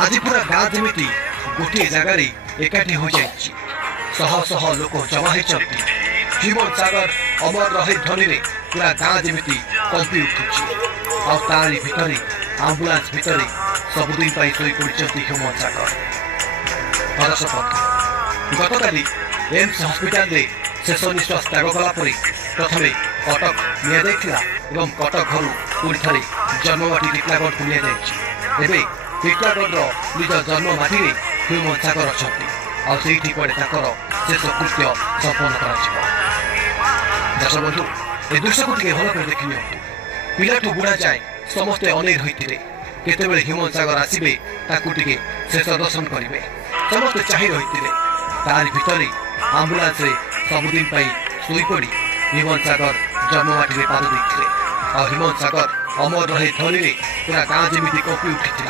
आज पूरा गाँ जमी गोटे जगार एकाठी हो जाइए शह शह लोक जमा होती हिमंत सागर अमर रहे ध्वनि पूरा गाँ जमी कंपी उठुची आरी भितर आंबुलांस भितर सबुदिन शोई पड़ते हिमंत सागर। गतकाली एम्स हस्पिटाल शेष निश्वास त्याग कलापर प्रथम कटक नि कटक घर पुणी थे जन्ममाटी टिटलागढ़ को नि टिटलागढ़ निज जन्ममाटी हिमंत सागर अच्छा आईठी कुआड़े शेष कृत्य संपन्न कर बंधु ए दृश्य को भल कर देखी पिलाठू बुढ़ा जाए समस्ते अनेई रही केतेबेले हिमंत सागर आसबे शेष दर्शन करेंगे समस्ते चाह रही तारी भितर आंबुलांस सबुदिन शोई पड़ी हिमंत सागर जन्ममाटी पाद देते हिमंत सागर अमर रहे ध्वनि पूरा गाँ जमी कंपी उठी।